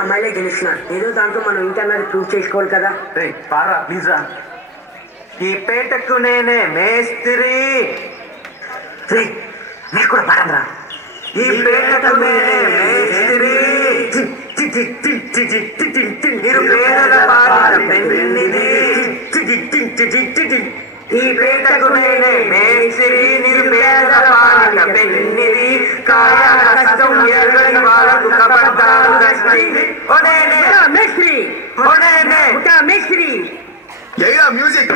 అమ్మాయిలే గెలిచినారు. ఏదో దాంట్లో మనం ఇంటర్నల్ ప్రూవ్ చేసుకోవాలి కదా. పారా ప్లీజ్ రా. ఈ పేటకు నేనే మేస్త్రి. మీరు కూడా పాడండి. ఈ పేటకు నేనే మేస్త్రి. నిరుపేదల పాలిట పెన్నిది. ఈ పేటకు నేనే మేస్త్రి. నిరుపేదల పాలిట పెన్నిది. కాయ కష్టం ఎరగని వాళ్ళకు కబడ్డాలు దస్తి. ఓనేనే మేస్త్రి, ఓనేనే మేస్త్రి. ఏగా మ్యూజిక్.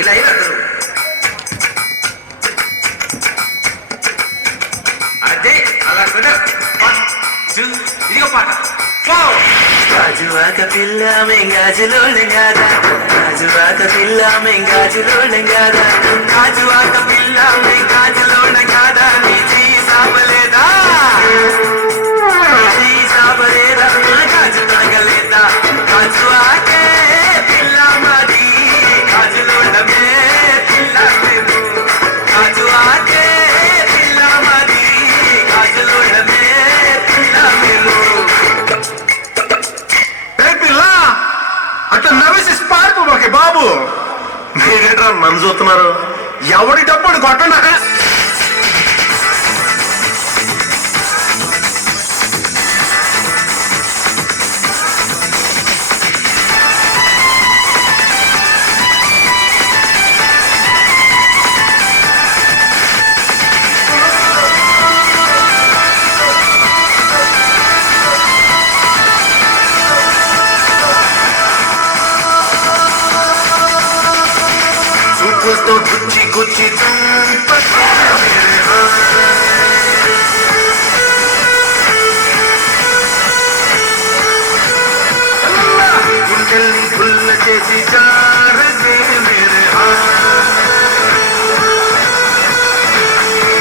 ఇలా అదే అలా ఇదిగో పాట. గాజువాక పిల్ల మెంగాజులో లింగాదా, గాజువాక పిల్ల మెంగాజులో లింగాదా, గాజువాక పిల్ల మెంగాజులో లింగాదా. నీ చెయ్యి సాపలేదా, చెయ్యి సాపలేదా, గాజు తొడగలేదా. గాజువాకే పిల్ల మాది, గాజులోడమే పిల్ల మేము. గాజువాకే పిల్ల మాది, గాజులోడమే పిల్ల మేము. అట్లా నవ్వేసి పారిపోమాకే బాబు. మీరేంట్రా నన్ను చూస్తున్నారు? ఎవడి డబ్బుడు కొట్టండి. तो गुच्ची गुच्ची गुंडल्नी फुल्ल చేసి జారదే मेरे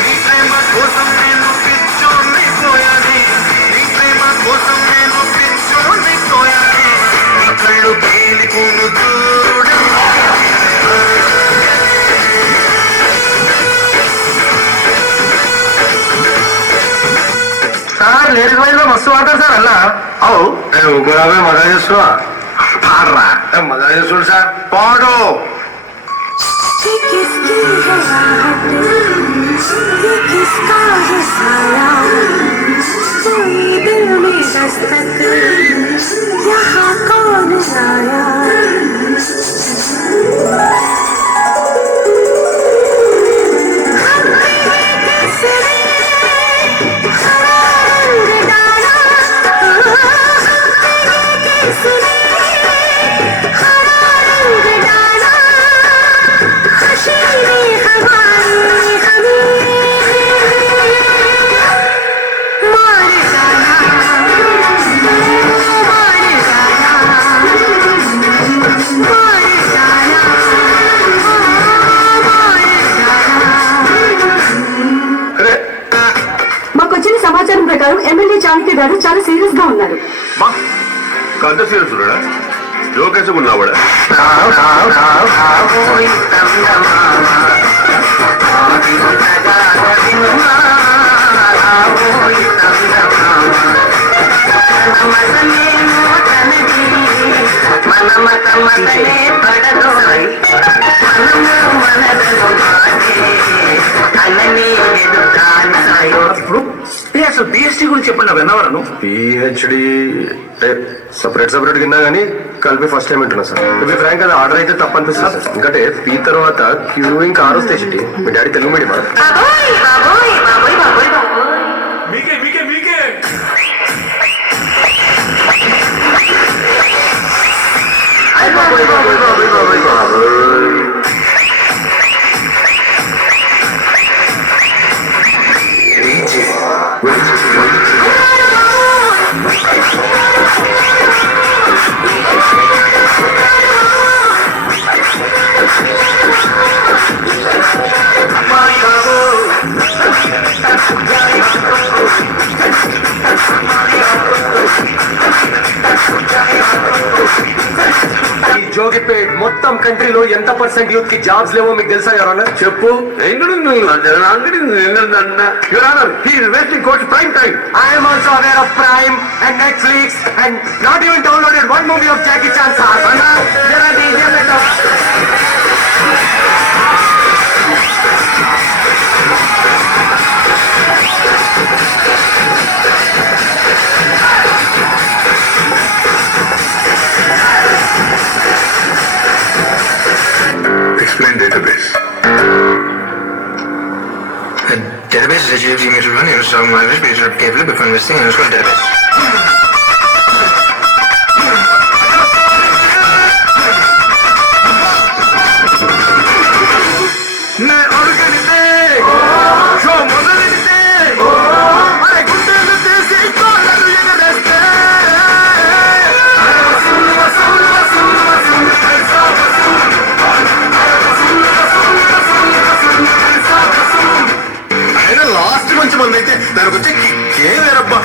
నీ ప్రేమ కోసం నేను పిచ్చోనైపోయానే, నీ ప్రేమ కోసం నేను పిచ్చోనైపోయానే. నీ కళ్ళు పేలిపోను చూడు. సార్ లేడీస్ వైజ్ లో మస్తు వాడతారు సార్. అలా అవు ముగ్గురావే మజా చేస్తున్నా. పాడరా మజా చేస్తుడు సార్. పాడు. సమాచారం ప్రకారం ఎమ్మెల్యే చాణక్య గారు చాలా సీరియస్ గా ఉన్నారు. కంత సీరియస్ ఉన్నాడా? జోకేసి ఉన్నావాడా? అసలు పిహెచ్డి గురించి చెప్పండి. విన్నవరను పిహెచ్డి సపరేట్ విన్నా కానీ కలిపి ఫస్ట్ టైం వింటున్నా సార్. మీ ఫ్రాంక్ అది ఆర్డర్ అయితే తప్ప అనిపిస్తుంది సార్. ఎందుకంటే పీ తర్వాత క్యూ ఇంకా ఆర్ వస్తాయి చిట్టి. మీ డాడీ తెలుగు మీడియం మీకే మీకే మీకే My ఇస్లాం కంట్రీలో ఎంత పర్సెంట్ యూత్ కి జాబ్స్ లేవో మీకు తెలుసా ఎవరన్నా? చెప్పు. Prime time. I am also aware of prime and Netflix and not even downloaded one movie of Jackie Chan sir. Explain database. A database retrieves images from your stock market based on capable before investing in a useful database. Last మంచి మంది అయితే దానికి వచ్చే కిక్కే వేరబ్బా.